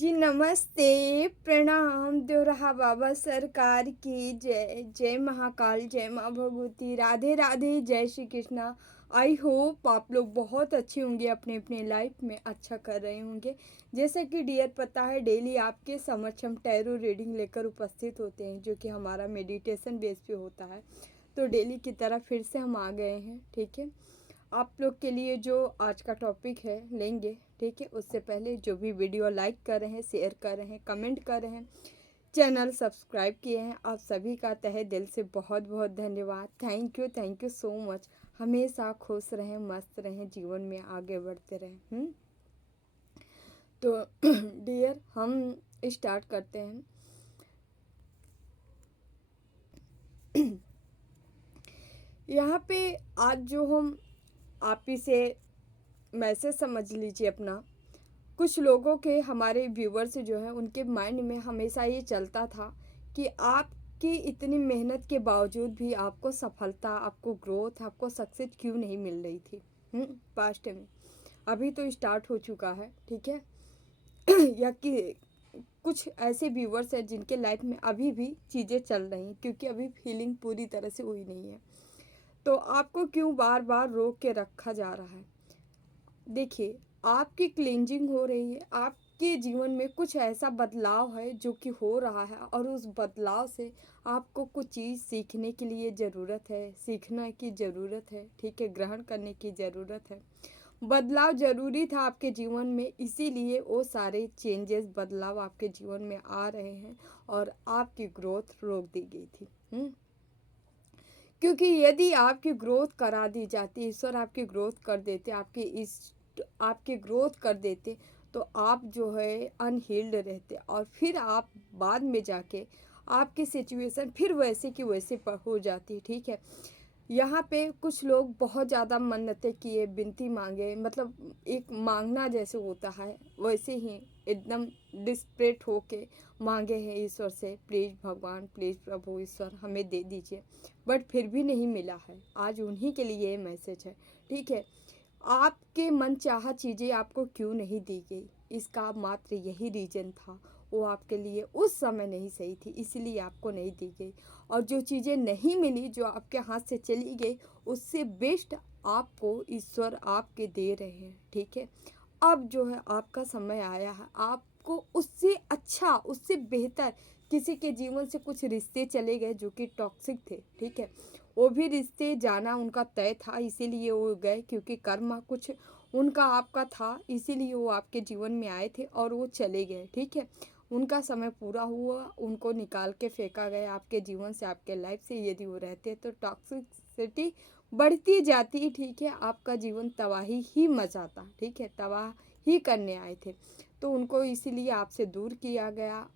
जी नमस्ते, प्रणाम, देवरहा बाबा सरकार की जय। जय महाकाल, जय माँ भगवती, राधे राधे, जय श्री कृष्णा। आई होप आप लोग बहुत अच्छे होंगे, अपने अपने लाइफ में अच्छा कर रहे होंगे। जैसा कि डियर पता है, डेली आपके समक्ष हम टैरो रीडिंग लेकर उपस्थित होते हैं, जो कि हमारा मेडिटेशन बेस पे होता है। तो डेली की तरह फिर से हम आ गए हैं, ठीक है। आप लोग के लिए जो आज का टॉपिक है लेंगे, ठीक है। उससे पहले जो भी वीडियो लाइक कर रहे हैं, शेयर कर रहे हैं, कमेंट कर रहे हैं, चैनल सब्सक्राइब किए हैं, आप सभी का तहे दिल से बहुत बहुत धन्यवाद। Thank you so much. हमेशा खुश रहें, मस्त रहें, जीवन में आगे बढ़ते रहें। तो डियर हम स्टार्ट करते हैं। यहाँ पे आज जो हम आप ही से मैसेज समझ लीजिए अपना। कुछ लोगों के, हमारे व्यूवर्स जो है, उनके माइंड में हमेशा ये चलता था कि आपकी इतनी मेहनत के बावजूद भी आपको सफलता, आपको ग्रोथ, आपको सक्सेस क्यों नहीं मिल रही थी पास्ट में। अभी तो स्टार्ट हो चुका है, ठीक है। या कि कुछ ऐसे व्यूवर्स हैं जिनके लाइफ में अभी भी चीज़ें चल रही हैं, क्योंकि अभी फीलिंग पूरी तरह से हुई नहीं है। तो आपको क्यों बार बार रोक के रखा जा रहा है? देखिए, आपकी क्लींजिंग हो रही है, आपके जीवन में कुछ ऐसा बदलाव है जो कि हो रहा है, और उस बदलाव से आपको कुछ चीज़ सीखने के लिए ज़रूरत है, सीखने की ज़रूरत है, ठीक है, ग्रहण करने की ज़रूरत है। बदलाव ज़रूरी था आपके जीवन में, इसीलिए वो सारे चेंजेस, बदलाव आपके जीवन में आ रहे हैं, और आपकी ग्रोथ रोक दी गई थी। क्योंकि यदि आपकी ग्रोथ करा दी जाती, ईश्वर आपकी ग्रोथ कर देते, आपकी ग्रोथ कर देते, तो आप जो है अनहील्ड रहते, और फिर आप बाद में जाके आपकी सिचुएशन फिर वैसे की वैसे हो जाती, ठीक है। यहाँ पे कुछ लोग बहुत ज़्यादा मन्नतें किए, विनती मांगे, मतलब एक मांगना जैसे होता है वैसे ही एकदम डिस्परेट होके मांगे हैं ईश्वर से, प्लीज़ भगवान, प्लीज़ प्रभु ईश्वर हमें दे दीजिए, बट फिर भी नहीं मिला है। आज उन्हीं के लिए ये मैसेज है, ठीक है। आपके मन चाहा चीज़ें आपको क्यों नहीं दी गई, इसका मात्र यही रीज़न था, वो आपके लिए उस समय नहीं सही थी, इसलिए आपको नहीं दी गई। और जो चीज़ें नहीं मिली, जो आपके हाथ से चली गई, उससे बेस्ट आपको ईश्वर आपके दे रहे हैं, ठीक है। अब जो है आपका समय आया है, आपको उससे अच्छा, उससे बेहतर, किसी के जीवन से कुछ रिश्ते चले गए जो कि टॉक्सिक थे, ठीक है। वो भी रिश्ते जाना उनका तय था, इसीलिए वो गए, क्योंकि कर्म कुछ उनका आपका था, इसीलिए वो आपके जीवन में आए थे और वो चले गए, ठीक है। उनका समय पूरा हुआ, उनको निकाल के फेंका गया आपके जीवन से, आपके लाइफ से। यदि वो रहते तो टॉक्सिसिटी बढ़ती जाती, ठीक है, आपका जीवन तबाही ही मचाता, ठीक है, तबाह ही करने आए थे। तो उनको इसीलिए आपसे दूर किया गया,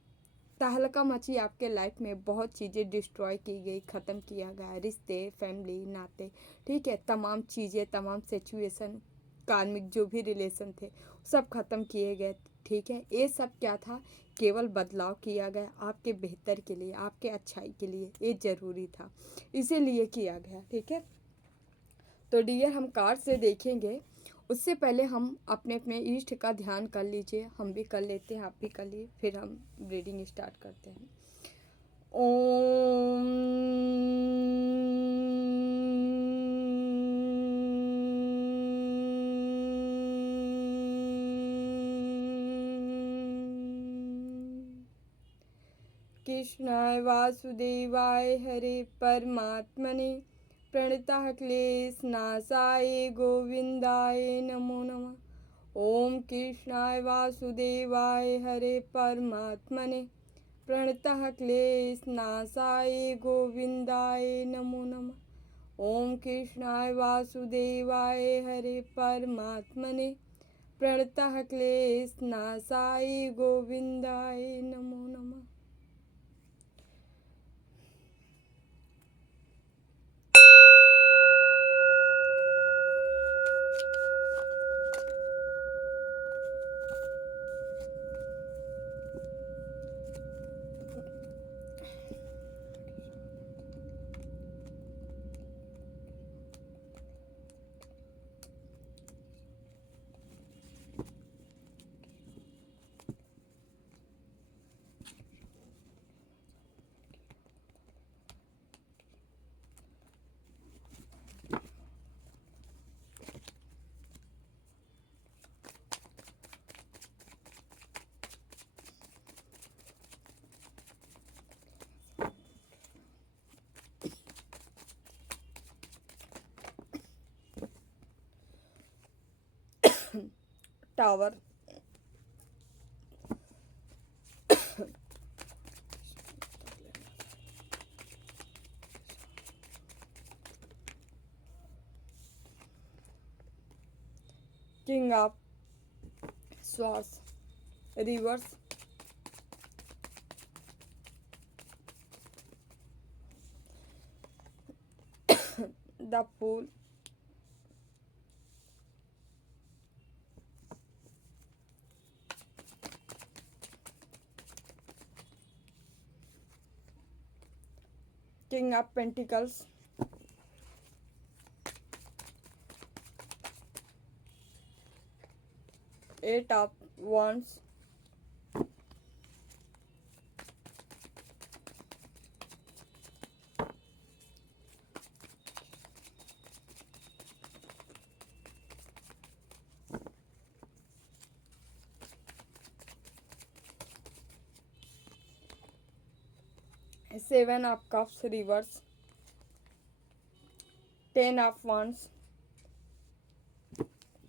तहलका मची आपके लाइफ में, बहुत चीज़ें डिस्ट्रॉय की गई, ख़त्म किया गया, रिश्ते, फैमिली, नाते, ठीक है, तमाम चीज़ें, तमाम सिचुएशन, कार्मिक जो भी रिलेशन थे, सब ख़त्म किए गए, ठीक है। ये सब क्या था? केवल बदलाव किया गया आपके बेहतर के लिए, आपके अच्छाई के लिए, ये ज़रूरी था, इसीलिए किया गया, ठीक है। तो डियर हम कार्ड से देखेंगे, उससे पहले हम अपने अपने इष्ट का ध्यान कर लीजिए, हम भी कर लेते हैं, आप भी कर लिए, फिर हम रीडिंग स्टार्ट करते हैं। ओम कृष्णाय वासुदेवाय हरे परमात्मने प्रणतः क्लेशनाशाय गोविंदाय नमो नमः। ओम कृष्णाय वासुदेवाय हरे परमात्मने प्रणतः क्लेशनाशाय गोविंदाय नमो नमः। ओम कृष्णाय वासुदेवाय हरे परमात्मने प्रणतः क्लेशनाशाय गोविंदाय नमो नमः। Tower, king of swords, reverse, the fool, king of pentacles, eight of wands, seven of cups reverse, ten of wands.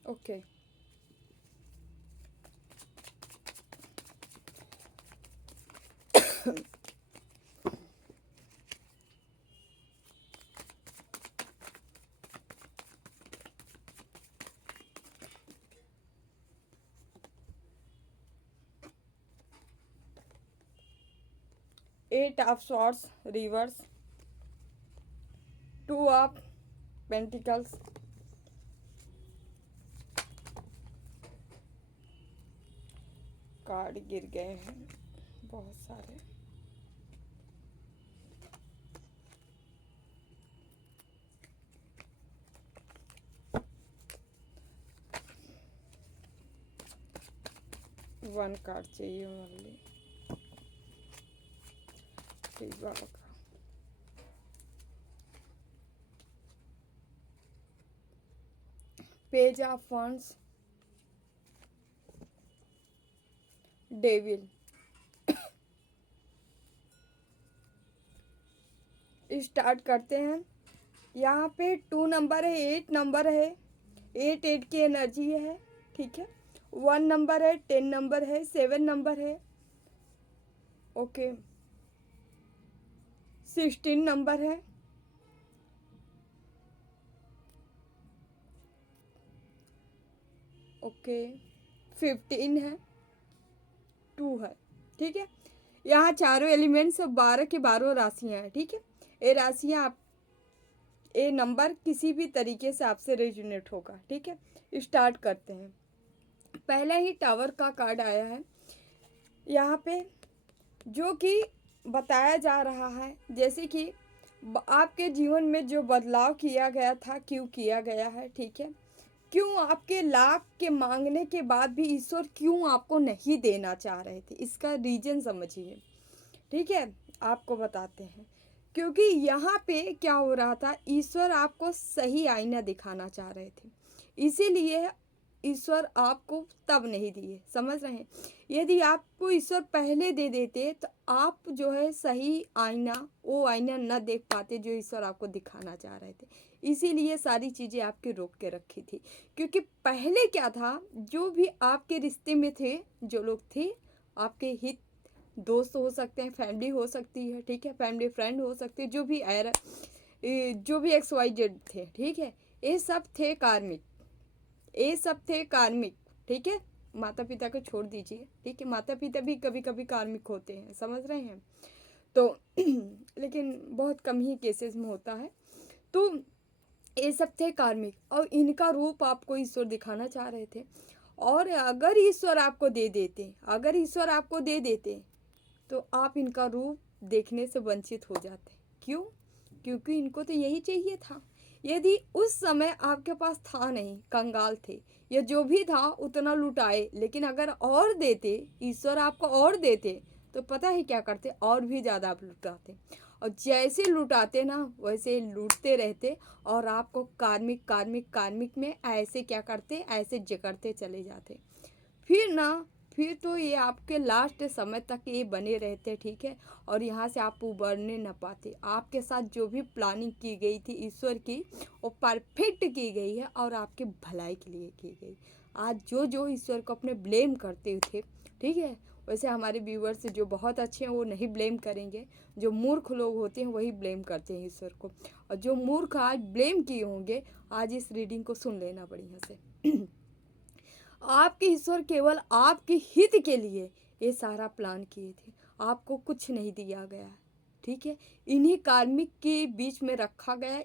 Okay, eight of swords reverse, two of pentacles, card गिर गए हैं बहुत सारे, वन कार्ड चाहिए only, ठीक बाबा का। Page of wands, devil. Start करते हैं। यहाँ पे 2 नंबर है, 8 नंबर है, 8 की एनर्जी है, ठीक है। 1 नंबर है, 10 नंबर है, 7 नंबर है, ओके, 16 नंबर है, ओके, 15 है, 2 है, ठीक है। यहाँ चारों एलिमेंट्स 12 की 12 राशियाँ हैं, ठीक है। ये राशियाँ आप, ये नंबर किसी भी तरीके से आपसे रेजोनेट होगा, ठीक है। स्टार्ट करते हैं। पहले ही टावर का कार्ड आया है यहाँ पे, जो कि बताया जा रहा है जैसे कि आपके जीवन में जो बदलाव किया गया था, क्यों किया गया है, ठीक है। क्यों आपके लाख के मांगने के बाद भी ईश्वर क्यों आपको नहीं देना चाह रहे थे, इसका रीजन समझिए, ठीक है। आपको बताते हैं, क्योंकि यहाँ पे क्या हो रहा था, ईश्वर आपको सही आईना दिखाना चाह रहे थे, इसीलिए ईश्वर आपको तब नहीं दिए, समझ रहे हैं। यदि आपको ईश्वर पहले दे देते तो आप जो है सही आईना, वो आईना न देख पाते जो ईश्वर आपको दिखाना चाह रहे थे, इसीलिए सारी चीज़ें आपके रोक के रखी थी। क्योंकि पहले क्या था, जो भी आपके रिश्ते में थे, जो लोग थे आपके हित दोस्त हो सकते हैं, फैमिली हो सकती है, ठीक है, फैमिली फ्रेंड हो सकते हैं, जो भी XYZ थे, ठीक है, ये सब थे कार्मिक, ये सब थे कार्मिक, ठीक है। माता पिता को छोड़ दीजिए, ठीक है, माता पिता भी कभी कभी कार्मिक होते हैं, समझ रहे हैं, तो लेकिन बहुत कम ही केसेस में होता है। तो ये सब थे कार्मिक, और इनका रूप आपको ईश्वर दिखाना चाह रहे थे। और अगर ईश्वर आपको दे देते, अगर ईश्वर आपको दे देते तो आप इनका रूप देखने से वंचित हो जाते। क्यों? क्योंकि इनको तो यही चाहिए था। यदि उस समय आपके पास था नहीं, कंगाल थे, या जो भी था उतना लुटाए, लेकिन अगर और देते, ईश्वर आपको और देते, तो पता है क्या करते, और भी ज़्यादा आप लुटाते। और जैसे लुटाते ना, वैसे लूटते रहते, और आपको कार्मिक कार्मिक कार्मिक में ऐसे क्या करते, ऐसे जकड़ते चले जाते। फिर ना, फिर तो ये आपके लास्ट समय तक ये बने रहते, ठीक है। और यहाँ से आप उबरने न पाते। आपके साथ जो भी प्लानिंग की गई थी ईश्वर की, वो परफेक्ट की गई है और आपके भलाई के लिए की गई। आज जो जो ईश्वर को अपने ब्लेम करते थे, ठीक है, वैसे हमारे व्यूवर्स जो बहुत अच्छे हैं वो नहीं ब्लेम करेंगे, जो मूर्ख लोग होते हैं वही ब्लेम करते हैं ईश्वर को। और जो मूर्ख आज ब्लेम किए होंगे, आज इस रीडिंग को सुन लेना बढ़िया से। आपके ईश्वर केवल आपके हित के लिए ये सारा प्लान किए थे, आपको कुछ नहीं दिया गया, ठीक है। इन्हीं कार्मिक के बीच में रखा गया,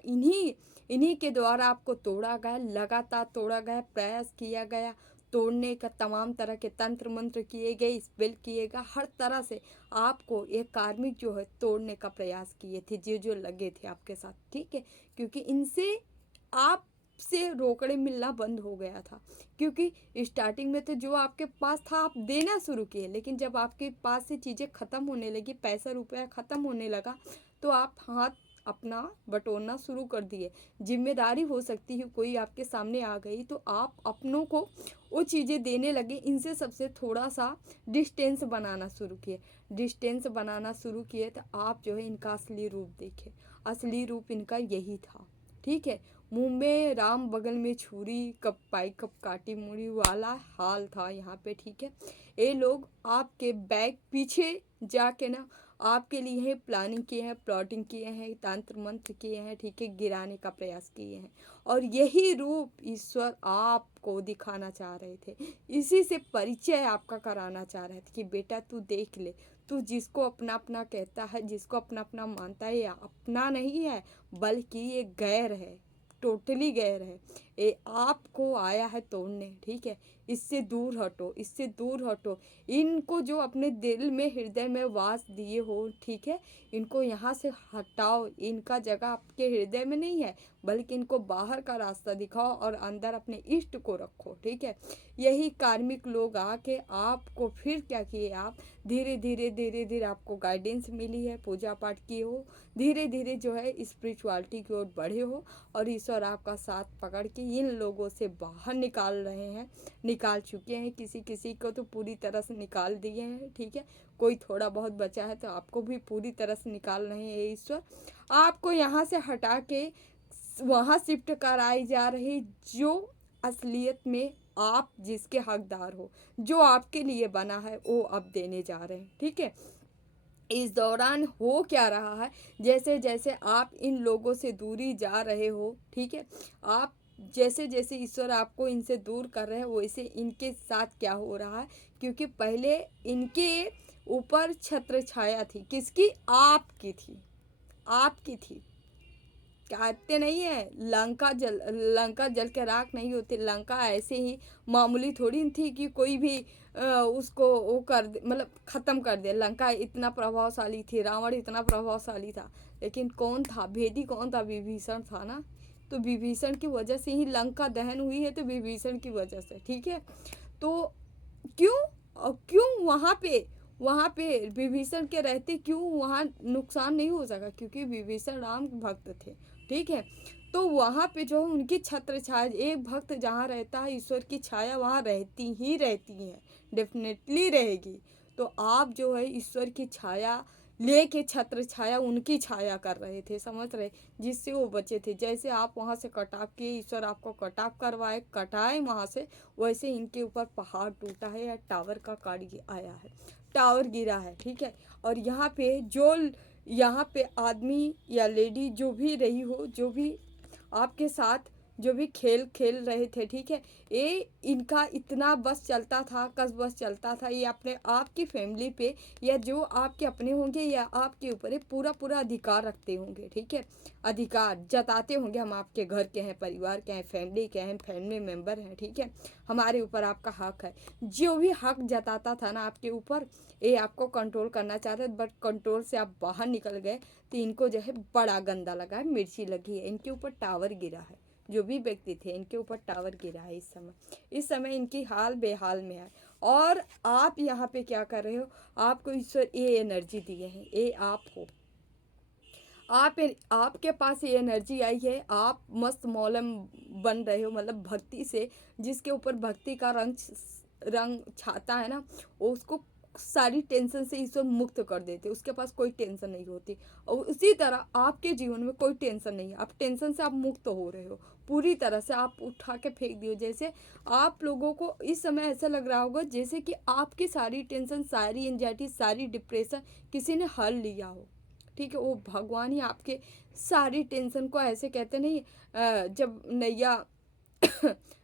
इन्हीं के द्वारा आपको तोड़ा गया, लगातार तोड़ा गया, प्रयास किया गया, तोड़ने का तमाम तरह के तंत्र मंत्र किए गए, स्पेल किए गए, हर तरह से आपको ये कार्मिक जो है तोड़ने का प्रयास किए थे, जो जो लगे थे आपके साथ, ठीक है। क्योंकि इनसे आप से रोकड़े मिलना बंद हो गया था, क्योंकि स्टार्टिंग में तो जो आपके पास था आप देना शुरू किए, लेकिन जब आपके पास से चीज़ें ख़त्म होने लगी, पैसा रुपया ख़त्म होने लगा, तो आप हाथ अपना बटोरना शुरू कर दिए। जिम्मेदारी हो सकती है कोई आपके सामने आ गई तो आप अपनों को वो चीज़ें देने लगे, इनसे सबसे थोड़ा सा डिस्टेंस बनाना शुरू किए। डिस्टेंस बनाना शुरू किए तो आप जो है इनका असली रूप देखे, असली रूप इनका यही था, ठीक है। मुंह में राम बगल में छुरी, कब पाई कब काटी मुड़ी वाला हाल था यहाँ पे, ठीक है। ये लोग आपके बैक पीछे जाके ना आपके लिए प्लानिंग किए हैं, प्लॉटिंग किए हैं, तंत्र मंत्र किए हैं, ठीक है, गिराने का प्रयास किए हैं। और यही रूप ईश्वर आपको दिखाना चाह रहे थे, इसी से परिचय आपका कराना चाह रहे थे कि बेटा तू देख ले, तू जिसको अपना अपना कहता है, जिसको अपना अपना मानता है, ये अपना नहीं है बल्कि ये गैर है, टोटली गैर है। ये आपको आया है तोड़ने, ठीक है। इससे दूर हटो, इससे दूर हटो। इनको जो अपने दिल में हृदय में वास दिए हो, ठीक है, इनको यहाँ से हटाओ। इनका जगह आपके हृदय में नहीं है, बल्कि इनको बाहर का रास्ता दिखाओ और अंदर अपने इष्ट को रखो, ठीक है। यही कार्मिक लोग आके आपको फिर क्या किए, आप धीरे धीरे धीरे धीरे आपको गाइडेंस मिली है, पूजा पाठ किए हो, धीरे धीरे जो है स्पिरिचुअलिटी की ओर बढ़े हो, और ईश्वर आपका साथ पकड़ के इन लोगों से बाहर निकाल रहे हैं, निकाल चुके हैं। किसी किसी को तो पूरी तरह से निकाल दिए हैं, ठीक है। कोई थोड़ा बहुत बचा है तो आपको भी पूरी तरह से निकाल रहे हैं ईश्वर। आपको यहाँ से हटा के वहाँ शिफ्ट कराई जा रही जो असलियत में आप जिसके हकदार हो, जो आपके लिए बना है, वो अब देने जा रहे हैं, ठीक है। इस दौरान हो क्या रहा है, जैसे जैसे आप इन लोगों से दूरी जा रहे हो, ठीक है, आप जैसे जैसे ईश्वर आपको इनसे दूर कर रहे हैं वैसे इनके साथ क्या हो रहा है, क्योंकि पहले इनके ऊपर छत्र छाया थी, किसकी, आपकी थी, आपकी थी। कहते नहीं है लंका जल के राख नहीं होती, लंका ऐसे ही मामूली थोड़ी थी कि कोई भी उसको वो कर दे, मतलब ख़त्म कर दे। लंका इतना प्रभावशाली थी, रावण इतना प्रभावशाली था, लेकिन कौन था, भेदी कौन था, विभीषण था ना। तो विभीषण की वजह से ही लंका दहन हुई है, तो विभीषण की वजह से, ठीक है। तो क्यों, और क्यों वहाँ पे विभीषण के रहते क्यों वहाँ नुकसान नहीं हो सका, क्योंकि विभीषण राम भक्त थे, ठीक है। तो वहाँ पे जो है उनकी छत्र छाया, एक भक्त जहाँ रहता है ईश्वर की छाया वहाँ रहती ही रहती है, डेफिनेटली रहेगी। तो आप जो है ईश्वर की छाया लेके छत्र छाया उनकी छाया कर रहे थे, समझ रहे, जिससे वो बचे थे। जैसे आप वहाँ से कटाव किए, ईश्वर आपको कटाव करवाए, कटाए वहाँ से, वैसे इनके ऊपर पहाड़ टूटा है या टावर का काट आया है, टावर गिरा है, ठीक है। और यहाँ पे आदमी या लेडी जो भी रही हो, जो भी आपके साथ जो भी खेल खेल रहे थे, ठीक है, ये इनका इतना बस चलता था, कस बस चलता था, ये अपने आपकी फैमिली पे या जो आपके अपने होंगे या आपके ऊपर पूरा पूरा अधिकार रखते होंगे, ठीक है, अधिकार जताते होंगे, हम आपके घर के हैं, परिवार के हैं, फैमिली के हैं, फैमिली मेम्बर हैं, ठीक है, हमारे ऊपर आपका हक है। जो भी हक जताता था ना आपके ऊपर, ये आपको कंट्रोल करना चाह रहे, बट कंट्रोल से आप बाहर निकल गए, तो इनको जो है बड़ा गंदा लगा है, मिर्ची लगी है, इनके ऊपर टावर गिरा है। जो भी व्यक्ति थे इनके ऊपर टावर गिरा है इस समय इनकी हाल बेहाल में है। और आप यहाँ पे क्या कर रहे हो, आपको ईश्वर ये एनर्जी दिए हैं, ये आप हो, आपके पास ये एनर्जी आई है, आप मस्त मौलम बन रहे हो, मतलब भक्ति से, जिसके ऊपर भक्ति का रंग छाता है ना, उसको सारी टेंशन से ईश्वर मुक्त कर देते, उसके पास कोई टेंशन नहीं होती। और उसी तरह आपके जीवन में कोई टेंशन नहीं है, आप टेंशन से आप मुक्त हो रहे हो, पूरी तरह से आप उठा के फेंक दियो। जैसे आप लोगों को इस समय ऐसा लग रहा होगा जैसे कि आपकी सारी टेंशन, सारी एंजाइटी, सारी डिप्रेशन किसी ने हल लिया हो, ठीक है। वो भगवान ही आपके सारी टेंशन को, ऐसे कहते नहीं, जब नैया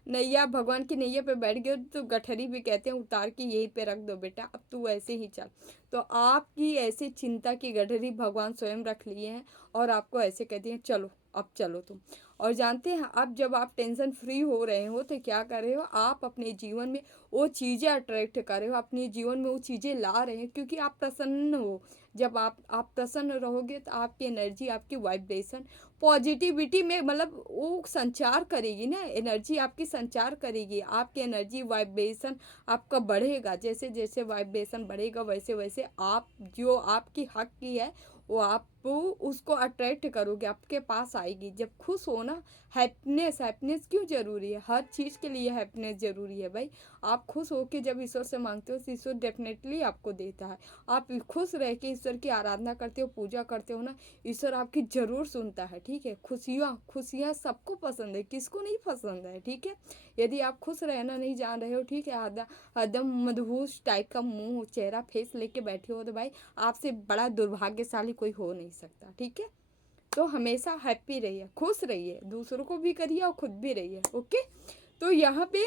नैया भगवान की नैया पे बैठ गए तो गठरी भी कहते हैं उतार के यहीं पे रख दो बेटा, अब तू ऐसे ही चल। तो आपकी ऐसी चिंता की गठरी भगवान स्वयं रख लिए हैं और आपको ऐसे कहती हैं चलो अब चलो तुम। और जानते हैं, अब जब आप टेंशन फ्री हो रहे हो तो क्या कर रहे हो, आप अपने जीवन में वो चीज़ें अट्रैक्ट कर रहे हो, अपने जीवन में वो चीज़ें ला रहे हैं, क्योंकि आप प्रसन्न हो। जब आप प्रसन्न रहोगे तो आपकी एनर्जी, आपकी वाइब्रेशन पॉजिटिविटी में, मतलब वो संचार करेगी ना, एनर्जी आपकी संचार करेगी, आपकी एनर्जी वाइब्रेशन आपका बढ़ेगा। जैसे जैसे वाइब्रेशन बढ़ेगा वैसे वैसे आप जो आपकी हक की है वो आप उसको अट्रैक्ट करोगे, आपके पास आएगी। जब खुश हो ना, हैप्पीनेस, हैप्पीनेस क्यों ज़रूरी है, हर चीज़ के लिए हैप्पीनेस ज़रूरी है भाई। आप खुश होकर जब ईश्वर से मांगते हो तो ईश्वर डेफिनेटली आपको देता है। आप खुश रह के ईश्वर की आराधना करते हो, पूजा करते हो ना, ईश्वर आपकी ज़रूर सुनता है, ठीक है। खुशियाँ खुशियाँ सबको पसंद है, किसको नहीं पसंद है, ठीक है। यदि आप खुश रहना नहीं जान रहे हो, ठीक है, एकदम मदहोश टाइप का मुंह चेहरा फेस लेके बैठे हो, तो भाई आपसे बड़ा दुर्भाग्यशाली कोई हो नहीं सकता, ठीक है। तो हमेशा हैप्पी रहिए, खुश रहिए, दूसरों को भी करिए और खुद भी रहिए, ओके। तो यहाँ पे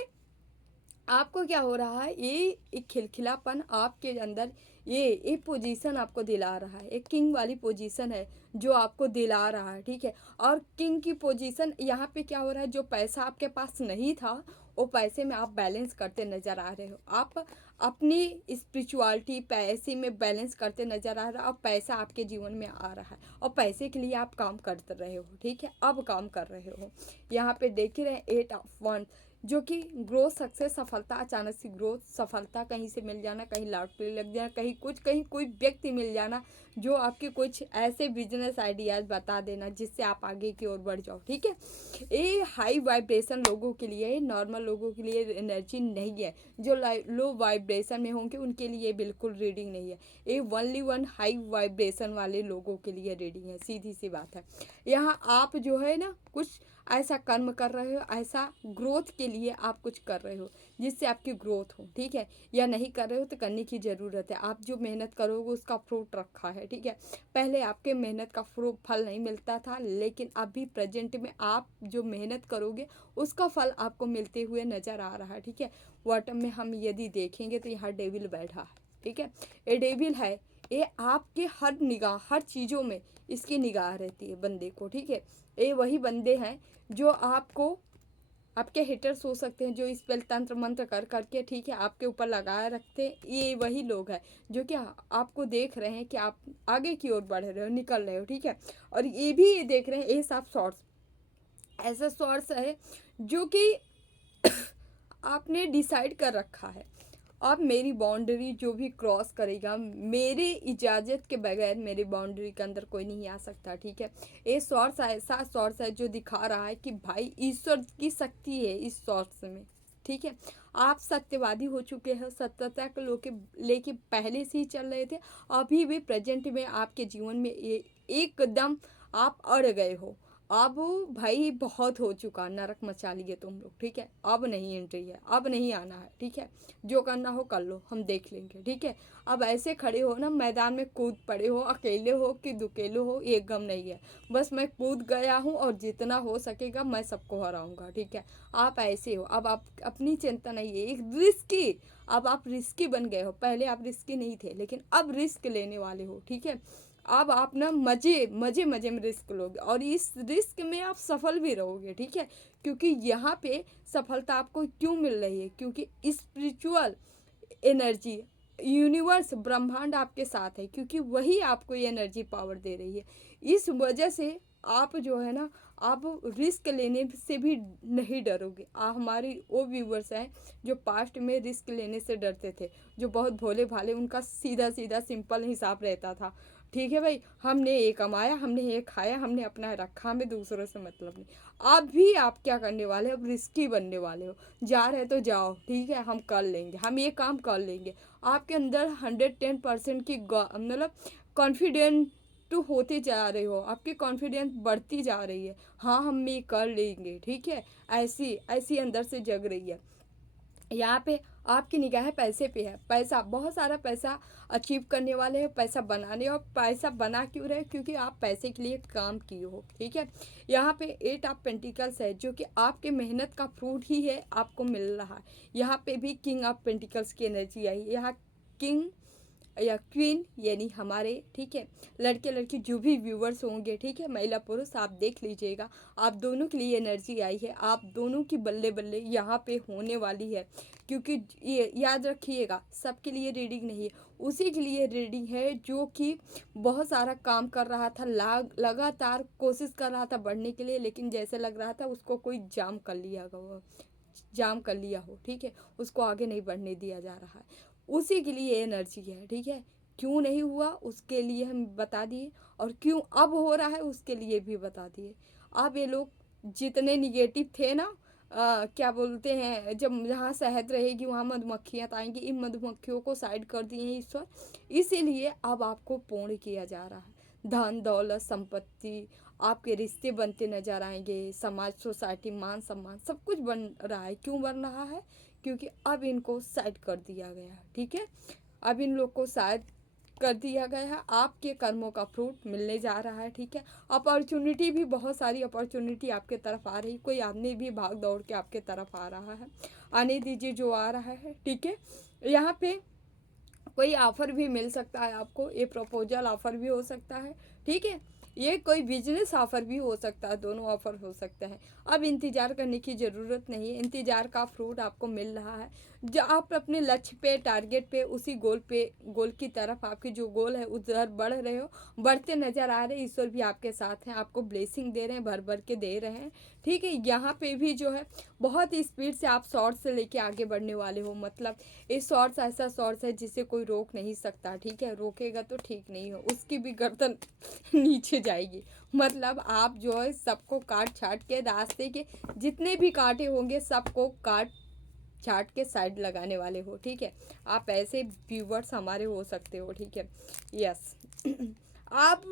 आपको क्या हो रहा है, ये एक खिलखिलापन आपके अंदर, ये पोजीशन आपको दिला रहा है, एक किंग वाली पोजीशन है जो आपको दिला रहा है, ठीक है। और किंग की पोजीशन यहाँ पे क्या हो रहा है, जो पैसा आपके पास नहीं था वो पैसे में आप बैलेंस करते नज़र आ रहे हो, आप अपनी स्पिरिचुअलिटी पैसे में बैलेंस करते नज़र आ रहा है, और पैसा आपके जीवन में आ रहा है और पैसे के लिए आप काम करते रहे हो, ठीक है, अब काम कर रहे हो। यहाँ पे देख ही रहे 8 ऑफ वंड, जो कि ग्रोथ, सक्सेस, सफलता, अचानक से ग्रोथ, सफलता, कहीं से मिल जाना, कहीं लॉटरी लग जाना, कहीं कुछ, कहीं कोई व्यक्ति मिल जाना जो आपके कुछ ऐसे बिजनेस आइडियाज़ बता देना जिससे आप आगे की ओर बढ़ जाओ, ठीक है। ये हाई वाइब्रेशन लोगों के लिए, नॉर्मल लोगों के लिए एनर्जी नहीं है। जो लो वाइब्रेशन में होंगे उनके लिए बिल्कुल रीडिंग नहीं है। ये ओनली वन हाई वाइब्रेशन वाले लोगों के लिए रीडिंग है, सीधी सी बात है। यहाँ आप जो है ना कुछ ऐसा कर्म कर रहे हो, ऐसा ग्रोथ के लिए आप कुछ कर रहे हो जिससे आपकी ग्रोथ हो, ठीक है। या नहीं कर रहे हो तो करने की ज़रूरत है। आप जो मेहनत करोगे उसका फ्रूट रखा है, ठीक है। पहले आपके मेहनत का फ्रूट फल नहीं मिलता था, लेकिन अभी प्रेजेंट में आप जो मेहनत करोगे उसका फल आपको मिलते हुए नज़र आ रहा है, ठीक है। बॉटम में हम यदि देखेंगे तो यहाँ डेविल बैठा है, ठीक है। ये डेविल है, ये आपके हर निगाह, हर चीज़ों में इसकी निगाह रहती है बंदे को, ठीक है। ये वही बंदे हैं जो आपको, आपके हेटर्स हो सकते हैं, जो स्पेल तंत्र मंत्र कर करके, ठीक है, आपके ऊपर लगाए रखते हैं। ये वही लोग हैं जो कि आपको देख रहे हैं कि आप आगे की ओर बढ़ रहे हो, निकल रहे हो, ठीक है। और ये भी देख रहे हैं, ये सब शॉर्ट्स, ऐसा शॉर्ट्स है जो कि आपने डिसाइड कर रखा है, अब मेरी बाउंड्री जो भी क्रॉस करेगा, मेरे इजाज़त के बगैर मेरी बाउंड्री के अंदर कोई नहीं आ सकता, ठीक है। ये सोर्स ऐसा सोर्स है जो दिखा रहा है कि भाई ईश्वर की शक्ति है इस सोर्स में, ठीक है। आप सत्यवादी हो चुके हैं, सत्यता को लेके पहले से ही चल रहे थे, अभी भी प्रेजेंट में आपके जीवन में ये एकदम आप अड़ गए हो। अब भाई बहुत हो चुका, नरक मचा लिए तुम लोग, ठीक है। अब नहीं एंट्री है, अब नहीं आना है, ठीक है। जो करना हो कर लो, हम देख लेंगे, ठीक है। अब ऐसे खड़े हो ना मैदान में, कूद पड़े हो, अकेले हो कि दुकेले हो, ये गम नहीं है। बस मैं कूद गया हूँ और जितना हो सकेगा मैं सबको हराऊंगा, ठीक है। आप ऐसे हो, अब आप अपनी चिंता नहीं है, एक रिस्की, अब आप रिस्की बन गए हो। पहले आप रिस्की नहीं थे, लेकिन अब रिस्क लेने वाले हो, ठीक है। अब आप ना मज़े मज़े मज़े में रिस्क लोगे और इस रिस्क में आप सफल भी रहोगे, ठीक है। क्योंकि यहाँ पे सफलता आपको क्यों मिल रही है, क्योंकि स्पिरिचुअल एनर्जी, यूनिवर्स, ब्रह्मांड आपके साथ है, क्योंकि वही आपको ये एनर्जी पावर दे रही है। इस वजह से आप जो है ना, आप रिस्क लेने से भी नहीं डरोगे। हमारी वो व्यूवर्स हैं जो पास्ट में रिस्क लेने से डरते थे, जो बहुत भोले भाले, उनका सीधा सीधा सिंपल हिसाब रहता था, ठीक है भाई, हमने ये कमाया, हमने ये खाया, हमने अपना रखा, हमें दूसरों से मतलब नहीं। अब भी आप क्या करने वाले हो, अब रिस्की बनने वाले हो। जा रहे तो जाओ, ठीक है, हम कर लेंगे, हम ये काम कर लेंगे। आपके अंदर 110% की मतलब कॉन्फिडेंट तो होते जा रहे हो, आपकी कॉन्फिडेंस बढ़ती जा रही है। हाँ, हम ये कर लेंगे, ठीक है, ऐसी ऐसी अंदर से जग रही है। यहाँ पे आपकी निगाहें पैसे पे है, पैसा, बहुत सारा पैसा अचीव करने वाले हैं, पैसा बनाने। और पैसा बना क्यों रहे, क्योंकि आप पैसे के लिए काम किए हो, ठीक है। यहाँ पे 8 ऑफ पेंटिकल्स है, जो कि आपके मेहनत का फ्रूट ही है, आपको मिल रहा है। यहाँ पे भी किंग ऑफ पेंटिकल्स की एनर्जी आई। यहाँ किंग या क्वीन यानी हमारे, ठीक है, लड़के लड़की जो भी व्यूवर्स होंगे, ठीक है, महिला पुरुष, आप देख लीजिएगा, आप दोनों के लिए एनर्जी आई है। आप दोनों की बल्ले बल्ले यहाँ पे होने वाली है। क्योंकि ये याद रखिएगा, सबके लिए रीडिंग नहीं है, उसी के लिए रीडिंग है जो कि बहुत सारा काम कर रहा था, लगातार कोशिश कर रहा था बढ़ने के लिए, लेकिन जैसे लग रहा था उसको कोई जाम कर लिया हो, ठीक है, उसको आगे नहीं बढ़ने दिया जा रहा है। उसी के लिए एनर्जी है, ठीक है। क्यों नहीं हुआ उसके लिए हम बता दिए, और क्यों अब हो रहा है उसके लिए भी बता दिए। अब ये लोग जितने निगेटिव थे ना, क्या बोलते हैं, जब जहाँ शहद रहेगी वहाँ मधुमक्खियाँ आएंगी, इन मधुमक्खियों को साइड कर दिए हैं ईश्वर। इसीलिए अब आपको पूर्ण किया जा रहा है। धन दौलत संपत्ति, आपके रिश्ते बनते नजर आएंगे, समाज सोसाइटी मान सम्मान सब कुछ बन रहा है। क्यों बन रहा है, क्योंकि अब इनको साइड कर दिया गया है, ठीक है। अब इन लोग को साइड कर दिया गया है, आपके कर्मों का फ्रूट मिलने जा रहा है, ठीक है। अपॉर्चुनिटी भी, बहुत सारी अपॉर्चुनिटी आपके तरफ आ रही, कोई आदमी भी भाग दौड़ के आपके तरफ आ रहा है, आने दीजिए जो आ रहा है, ठीक है। यहाँ पे कोई ऑफ़र भी मिल सकता है आपको, ये प्रपोजल ऑफ़र भी हो सकता है, ठीक है। ये कोई बिजनेस ऑफ़र भी हो सकता है, दोनों ऑफ़र हो सकते हैं। अब इंतज़ार करने की ज़रूरत नहीं है, इंतज़ार का फ्रूट आपको मिल रहा है। जो आप अपने लक्ष्य पे, टारगेट पे, उसी गोल की तरफ, आपकी जो गोल है उधर बढ़ रहे हो, बढ़ते नज़र आ रहे हैं। ईश्वर भी आपके साथ हैं, आपको ब्लेसिंग दे रहे हैं, भर भर के दे रहे हैं, ठीक है। यहाँ पे भी जो है बहुत ही स्पीड से आप शॉर्ट से लेके आगे बढ़ने वाले हो। मतलब ये शॉर्ट्स ऐसा शॉर्ट्स है जिसे कोई रोक नहीं सकता, ठीक है। रोकेगा तो ठीक नहीं हो, उसकी भी गर्दन नीचे जाएगी। मतलब आप जो है सबको काट छाट के, रास्ते के जितने भी कांटे होंगे सबको काट छाट के साइड लगाने वाले हो, ठीक है। आप ऐसे व्यूवर्स हमारे हो सकते हो, ठीक है। यस आप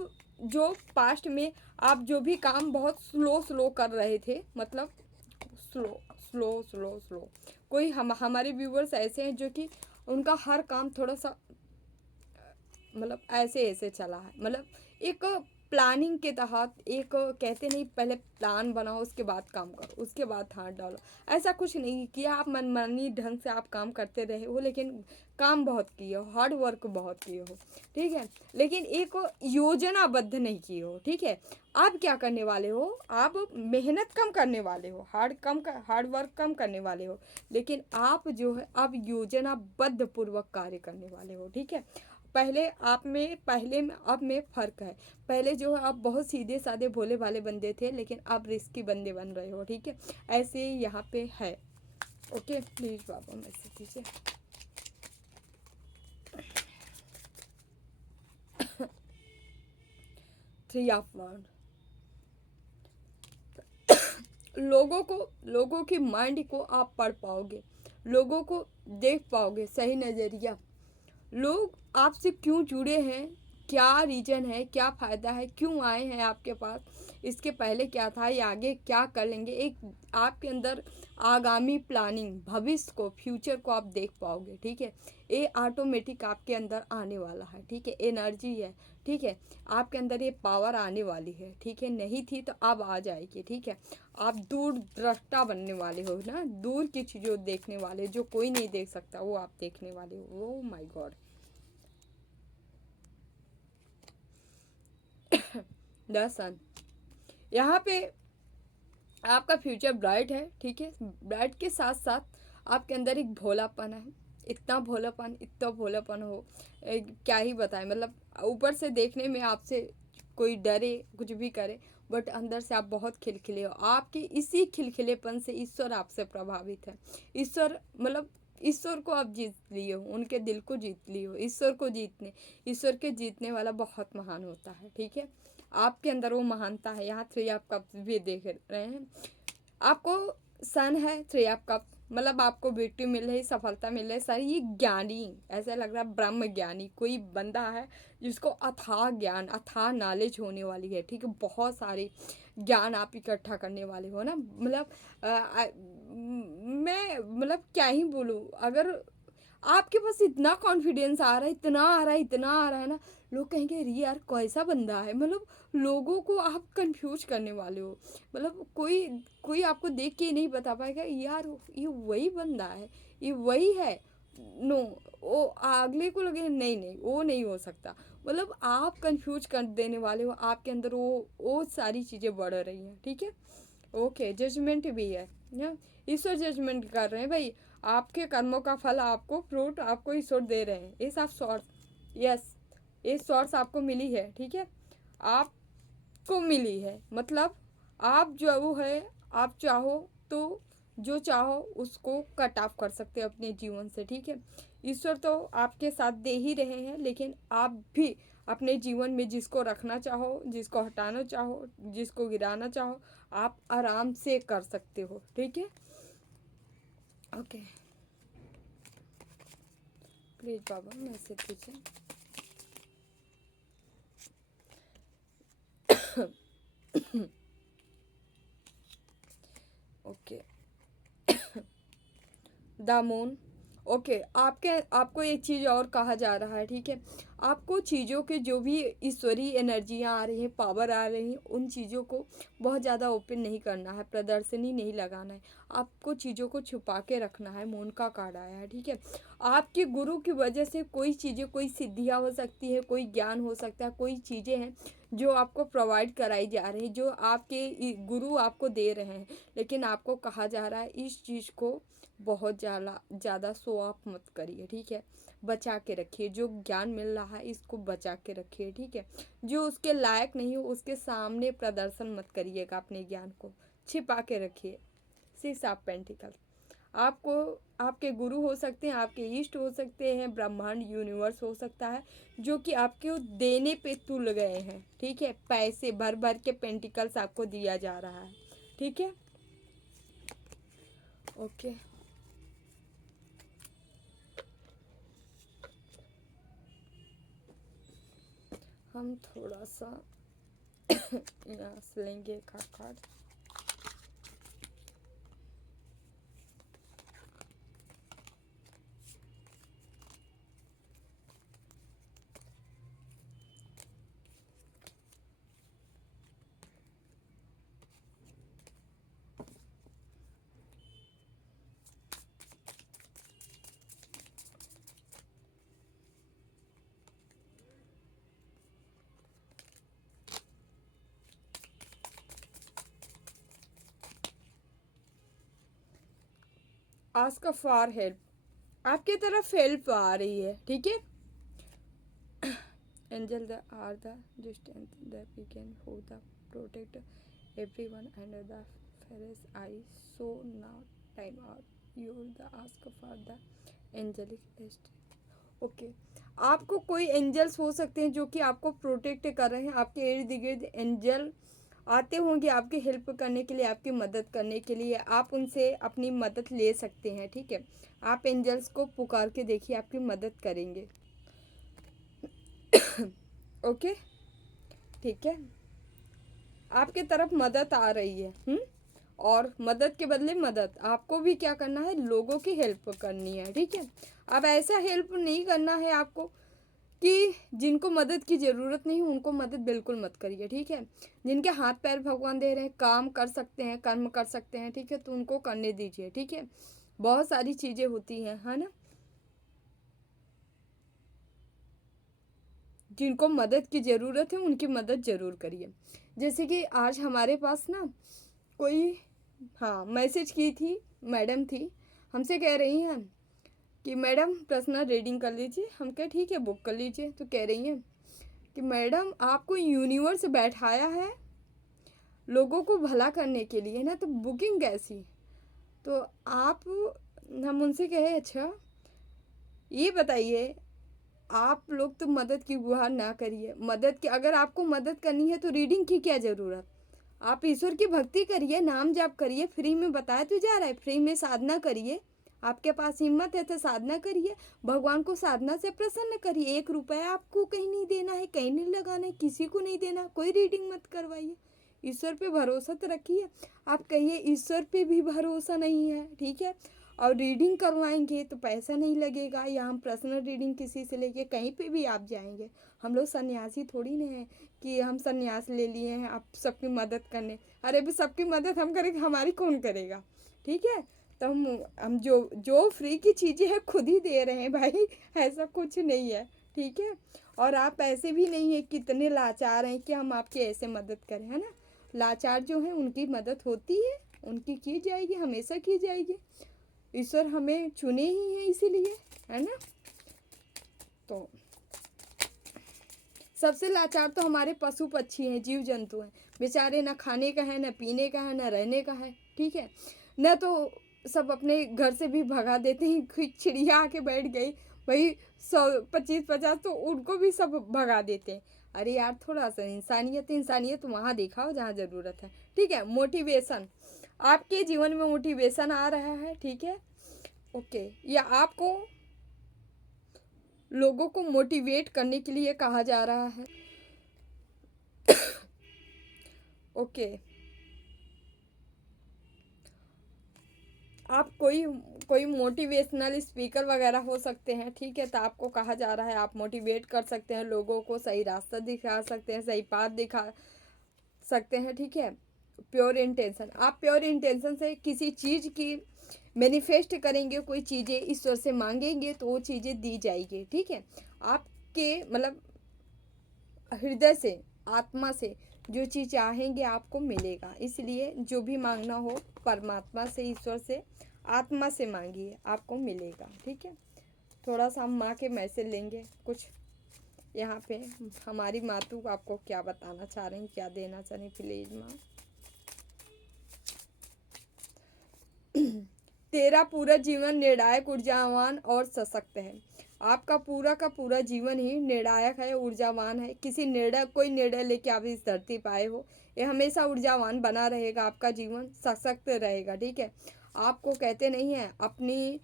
जो पास्ट में आप जो भी काम बहुत स्लो स्लो कर रहे थे, मतलब स्लो स्लो स्लो स्लो, कोई हमारे व्यूवर्स ऐसे हैं जो कि उनका हर काम थोड़ा सा मतलब ऐसे ऐसे चला है। मतलब एक प्लानिंग के तहत, एक कहते नहीं, पहले प्लान बनाओ उसके बाद काम करो, उसके बाद हाथ डालो, ऐसा कुछ नहीं किया। आप मनमानी ढंग से आप काम करते रहे हो, लेकिन काम बहुत किए हो, हार्ड वर्क बहुत किए हो, ठीक है, लेकिन एक योजनाबद्ध नहीं किए हो, ठीक है। आप क्या करने वाले हो, आप मेहनत कम करने वाले हो, हार्ड वर्क कम करने वाले हो, लेकिन आप जो है अब योजनाबद्ध पूर्वक कार्य करने वाले हो, ठीक है। पहले में अब में फ़र्क है। पहले जो है आप बहुत सीधे साधे भोले भाले बंदे थे, लेकिन अब रिस्की बंदे बन रहे हो, ठीक है। ऐसे यहाँ पे है, ओके। प्लीज़ बाबा मैसेज दीजिए। 3 ऑफ वांड, लोगों की माइंड को आप पढ़ पाओगे, लोगों को देख पाओगे, सही नज़रिया, लोग आपसे क्यों जुड़े हैं, क्या रीज़न है, क्या फ़ायदा है, क्यों आए हैं आपके पास, इसके पहले क्या था, ये आगे क्या कर लेंगे। एक आपके अंदर आगामी प्लानिंग, भविष्य को, फ्यूचर को आप देख पाओगे, ठीक है। ये ऑटोमेटिक आपके अंदर आने वाला है, ठीक है। एनर्जी है, ठीक है। आपके अंदर ये पावर आने वाली है, ठीक है। नहीं थी तो अब आ जाएगी, ठीक है। आप दूरदृष्टा बनने वाले हो ना, दूर की चीज़ों देखने वाले, जो कोई नहीं देख सकता वो आप देखने वाले हो। Oh my God. द सन, यहाँ पे आपका फ्यूचर ब्राइट है, ठीक है। ब्राइट के साथ साथ आपके अंदर एक भोलापन है, इतना भोलापन हो, क्या ही बताएं। मतलब ऊपर से देखने में आपसे कोई डरे, कुछ भी करे, बट अंदर से आप बहुत खिलखिले हो। आपके इसी खिलखिलेपन से ईश्वर आपसे प्रभावित है। ईश्वर मतलब ईश्वर को आप जीत लिए हो, उनके दिल को जीत लिए हो। ईश्वर के जीतने वाला बहुत महान होता है, ठीक है। आपके अंदर वो महानता है। यहाँ 3 ऑफ कप्स भी देख रहे हैं। आपको सन है, 3 ऑफ कप, मतलब आपको विक्ट्री मिल रही, सफलता मिल रही। सर ये ज्ञानी, ऐसा लग रहा है ब्रह्म ज्ञानी कोई बंदा है जिसको अथाह ज्ञान, अथाह नॉलेज होने वाली है, ठीक है। बहुत सारे ज्ञान आप इकट्ठा करने वाले हो ना, मतलब मैं मतलब क्या ही बोलूँ। अगर आपके पास इतना कॉन्फिडेंस आ रहा है, इतना आ रहा है ना, लोग कहेंगे अरे यार कैसा बंदा है, मतलब लोगों को आप कंफ्यूज करने वाले हो। मतलब कोई कोई आपको देख के नहीं बता पाएगा यार ये वही बंदा है, ये वही है। नो, वो अगले को लगे नहीं नहीं वो नहीं हो सकता। मतलब आप कंफ्यूज कर देने वाले हो। आपके अंदर वो सारी चीज़ें बढ़ रही हैं, ठीक है। ओके, जजमेंट भी है ना, ईश्वर जजमेंट कर रहे हैं भाई। आपके कर्मों का फल, आपको फ्रूट आपको ईश्वर दे रहे हैं। ये सब सोर्स, यस, ये सोर्स आपको मिली है, ठीक है। आपको मिली है, मतलब आप जो वो है, आप चाहो तो जो चाहो उसको कट ऑफ कर सकते हो अपने जीवन से, ठीक है। ईश्वर तो आपके साथ दे ही रहे हैं, लेकिन आप भी अपने जीवन में जिसको रखना चाहो, जिसको हटाना चाहो, जिसको गिराना चाहो, आप आराम से कर सकते हो, ठीक है। ओके, प्लीज बाबा मैसेज कीजिए। Okay, the moon. ओके, आपको एक चीज़ और कहा जा रहा है, ठीक है। आपको चीज़ों के जो भी ईश्वरीय एनर्जियाँ आ रही हैं, पावर आ रही हैं, उन चीज़ों को बहुत ज़्यादा ओपन नहीं करना है, प्रदर्शनी नहीं लगाना है। आपको चीज़ों को छुपा के रखना है। मून का कार्ड आया है, ठीक है। आपके गुरु की वजह से कोई चीज़ें, कोई सिद्धियाँ हो सकती है, कोई ज्ञान हो सकता है, कोई चीज़ें हैं जो आपको प्रोवाइड कराई जा रही, जो आपके गुरु आपको दे रहे हैं। लेकिन आपको कहा जा रहा है इस चीज़ को बहुत ज़्यादा शो ऑफ मत करिए, ठीक है। बचा के रखिए, जो ज्ञान मिल रहा है इसको बचा के रखिए, ठीक है। जो उसके लायक नहीं हो उसके सामने प्रदर्शन मत करिएगा, अपने ज्ञान को छिपा के रखिए। 6 ऑफ पेंटिकल, आपको आपके गुरु हो सकते हैं, आपके इष्ट हो सकते हैं, ब्रह्मांड यूनिवर्स हो सकता है, जो कि आपके देने पे तुल गए हैं, ठीक है। पैसे भर भर के पेंटिकल्स आपको दिया जा रहा है, ठीक है। ओके, हम थोड़ा सा यहाँ से लेंगे कार्ड। आस्क फॉर हेल्प, आपके तरफ हेल्प आ रही है, ठीक है। एंजल द आर द जो स्ट्रेंथ दैट वी कैन हो the protect everyone and the fairies I so now time out you the ask for the angelic एस्ट। ओके, आपको कोई एंजल्स हो सकते हैं जो कि आपको प्रोटेक्ट कर रहे हैं। आपके इर्द गिर्द एंजल आते होंगे आपकी हेल्प करने के लिए, आपकी मदद करने के लिए। आप उनसे अपनी मदद ले सकते हैं, ठीक है। आप एंजल्स को पुकार के देखिए, आपकी मदद करेंगे। ओके, ठीक है। आपके तरफ मदद आ रही है। और मदद के बदले मदद, आपको भी क्या करना है, लोगों की हेल्प करनी है, ठीक है। अब ऐसा हेल्प नहीं करना है आपको कि जिनको मदद की ज़रूरत नहीं उनको मदद बिल्कुल मत करिए, ठीक है। जिनके हाथ पैर भगवान दे रहे हैं, काम कर सकते हैं, कर्म कर सकते हैं, ठीक है, तो उनको करने दीजिए, ठीक है। बहुत सारी चीज़ें होती हैं, है ना। जिनको मदद की ज़रूरत है उनकी मदद ज़रूर करिए। जैसे कि आज हमारे पास ना कोई, हाँ, मैसेज की थी, मैडम थी, हमसे कह रही हैं कि मैडम पर्सनल रीडिंग कर लीजिए। हम कहे ठीक है बुक कर लीजिए। तो कह रही हैं कि मैडम आपको यूनिवर्स बैठाया है लोगों को भला करने के लिए ना, तो बुकिंग कैसी। तो आप हम उनसे कहे अच्छा ये बताइए, आप लोग तो मदद की गुहार ना करिए। मदद की अगर आपको मदद करनी है तो रीडिंग की क्या ज़रूरत। आप ईश्वर की भक्ति करिए, नाम जाप करिए, फ्री में बताया तो जा रहा है, फ्री में साधना करिए। आपके पास हिम्मत है तो साधना करिए, भगवान को साधना से प्रसन्न करिए। 1 रुपया आपको कहीं नहीं देना है, कहीं नहीं लगाना है, किसी को नहीं देना, कोई रीडिंग मत करवाइए। ईश्वर पे भरोसा तो रखिए। आप कहिए ईश्वर पे भी भरोसा नहीं है, ठीक है, और रीडिंग करवाएंगे तो पैसा नहीं लगेगा, या हम पर्सनल रीडिंग किसी से लेके कहीं पे भी आप जाएंगे। हम लोग सन्यासी थोड़ी ना है कि हम सन्यास ले लिए हैं आप सबकी मदद करने। अरे भी सबकी मदद हम करेंगे, हमारी कौन करेगा, ठीक है। तो हम जो जो फ्री की चीज़ें हैं खुद ही दे रहे हैं भाई, ऐसा कुछ नहीं है, ठीक है। और आप ऐसे भी नहीं है, कितने लाचार हैं कि हम आपकी ऐसे मदद करें, है ना। लाचार जो है उनकी मदद होती है, उनकी की जाएगी, हमेशा की जाएगी। ईश्वर हमें चुने ही है इसीलिए, है ना। तो सबसे लाचार तो हमारे पशु पक्षी हैं, जीव जंतु हैं। बेचारे ना खाने का है, ना पीने का है, ना रहने का है, ठीक है। न तो सब अपने घर से भी भगा देते हैं, कोई चिड़िया आके बैठ गई भाई 100 25 50 तो उनको भी सब भगा देते हैं। अरे यार थोड़ा सा इंसानियत, इंसानियत वहाँ दिखाओ जहाँ ज़रूरत है, ठीक है। मोटिवेशन, आपके जीवन में मोटिवेशन आ रहा है, ठीक है, ओके, या आपको लोगों को मोटिवेट करने के लिए कहा जा रहा है, ओके। आप कोई कोई मोटिवेशनल स्पीकर वगैरह हो सकते हैं, ठीक है। तो आपको कहा जा रहा है आप मोटिवेट कर सकते हैं, लोगों को सही रास्ता दिखा सकते हैं, सही पाथ दिखा सकते हैं, ठीक है। प्योर इंटेंशन, आप प्योर इंटेंशन से किसी चीज़ की मैनिफेस्ट करेंगे, कोई चीज़ें ईश्वर से मांगेंगे तो वो चीज़ें दी जाएगी, ठीक है। आपके मतलब हृदय से, आत्मा से जो चीज़ चाहेंगे आपको मिलेगा। इसलिए जो भी मांगना हो परमात्मा से, ईश्वर से, आत्मा से मांगिए, आपको मिलेगा, ठीक है। थोड़ा सा हम माँ के मैसेज लेंगे कुछ यहाँ पे। हमारी मातु आपको क्या बताना चाह रही हैं, क्या देना चाह रही, प्लीज माँ। तेरा पूरा जीवन निर्णायक, ऊर्जावान और सशक्त है। आपका पूरा का पूरा जीवन ही निर्णायक है, ऊर्जावान है। किसी निर्णय, कोई निर्णय लेके आप इस धरती पाए हो, ये हमेशा ऊर्जावान बना रहेगा, आपका जीवन सशक्त रहेगा, ठीक है। आपको कहते नहीं है अपनी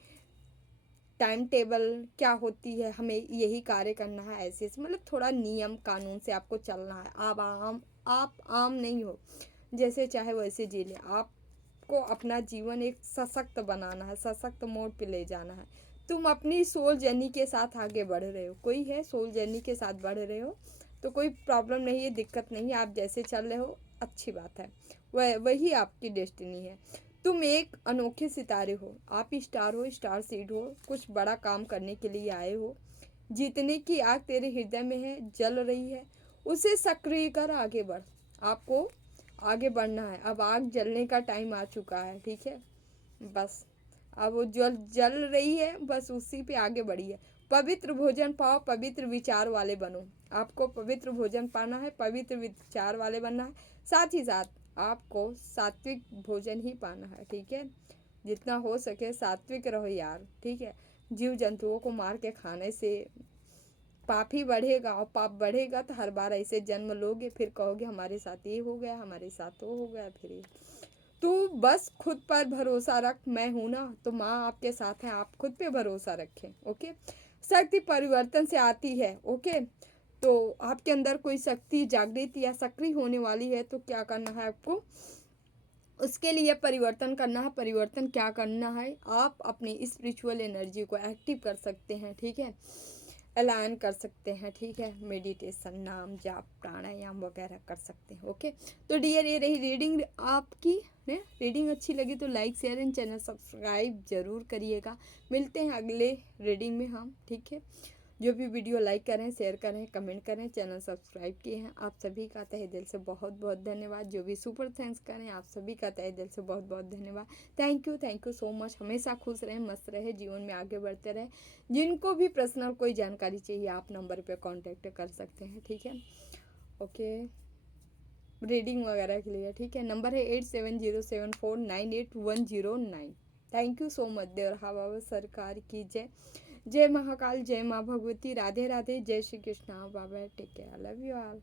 टाइम टेबल क्या होती है, हमें यही कार्य करना है, ऐसे मतलब थोड़ा नियम कानून से आपको चलना है। आप आम नहीं हो, जैसे चाहे वैसे जी ले। आपको अपना जीवन एक सशक्त बनाना है, सशक्त मोड पे ले जाना है। तुम अपनी सोल जर्नी के साथ आगे बढ़ रहे हो, कोई है सोल जर्नी के साथ बढ़ रहे हो तो कोई प्रॉब्लम नहीं है, दिक्कत नहीं है। आप जैसे चल रहे हो अच्छी बात है, वही आपकी डेस्टिनी है। तुम एक अनोखे सितारे हो, आप स्टार हो, स्टार सीड हो, कुछ बड़ा काम करने के लिए आए हो। जीतने की आग तेरे हृदय में है, जल रही है, उसे सक्रिय कर आगे बढ़। आपको आगे बढ़ना है, अब आग जलने का टाइम आ चुका है, ठीक है। बस अब वो जल जल रही है, बस उसी पे आगे बढ़िए। पवित्र भोजन पाओ, पवित्र विचार वाले बनो। आपको पवित्र भोजन पाना है, पवित्र विचार वाले बनना है। साथ ही साथ आपको सात्विक भोजन ही पाना है, ठीक है। जितना हो सके सात्विक रहो यार, ठीक है। जीव जंतुओं को मार के खाने से पाप ही बढ़ेगा, और पाप बढ़ेगा तो हर बार ऐसे जन्म लोगे, फिर कहोगे हमारे साथ ये हो गया, हमारे साथ वो हो गया, फिर ये। तू बस खुद पर भरोसा रख, मैं हूं ना, तो माँ आपके साथ है, आप खुद पे भरोसा रखें, ओके। शक्ति परिवर्तन से आती है, ओके। तो आपके अंदर कोई शक्ति जागृत या सक्रिय होने वाली है तो क्या करना है आपको, उसके लिए परिवर्तन करना है। परिवर्तन क्या करना है, आप अपनी स्पिरिचुअल एनर्जी को एक्टिव कर सकते हैं, ठीक है, अलाइन कर सकते हैं, ठीक है। मेडिटेशन, नाम जाप, प्राणायाम वगैरह कर सकते हैं, ओके। तो डियर ये रही रीडिंग आपकी ने। रीडिंग अच्छी लगी तो like share and channel subscribe जरूर करिएगा। मिलते हैं अगले रीडिंग में हम, ठीक है। जो भी वीडियो लाइक करें, शेयर करें, कमेंट करें, चैनल सब्सक्राइब किए हैं, आप सभी का तहे दिल से बहुत बहुत धन्यवाद। जो भी सुपर थैंक्स करें, आप सभी का तहे दिल से बहुत बहुत धन्यवाद। Thank you so much. हमेशा खुश रहें, मस्त रहे, जीवन में आगे बढ़ते रहे। जिनको भी पर्सनल कोई जानकारी चाहिए आप नंबर पे कांटेक्ट कर सकते हैं, ठीक है, ओके। रीडिंग वगैरह के लिए, ठीक है। नंबर है 8707498109। Thank you so much Devraha Baba सरकार की जय। जय महाकाल, जय माँ भगवती, राधे राधे, जय Shri Krishna Baba, take care, I love you all.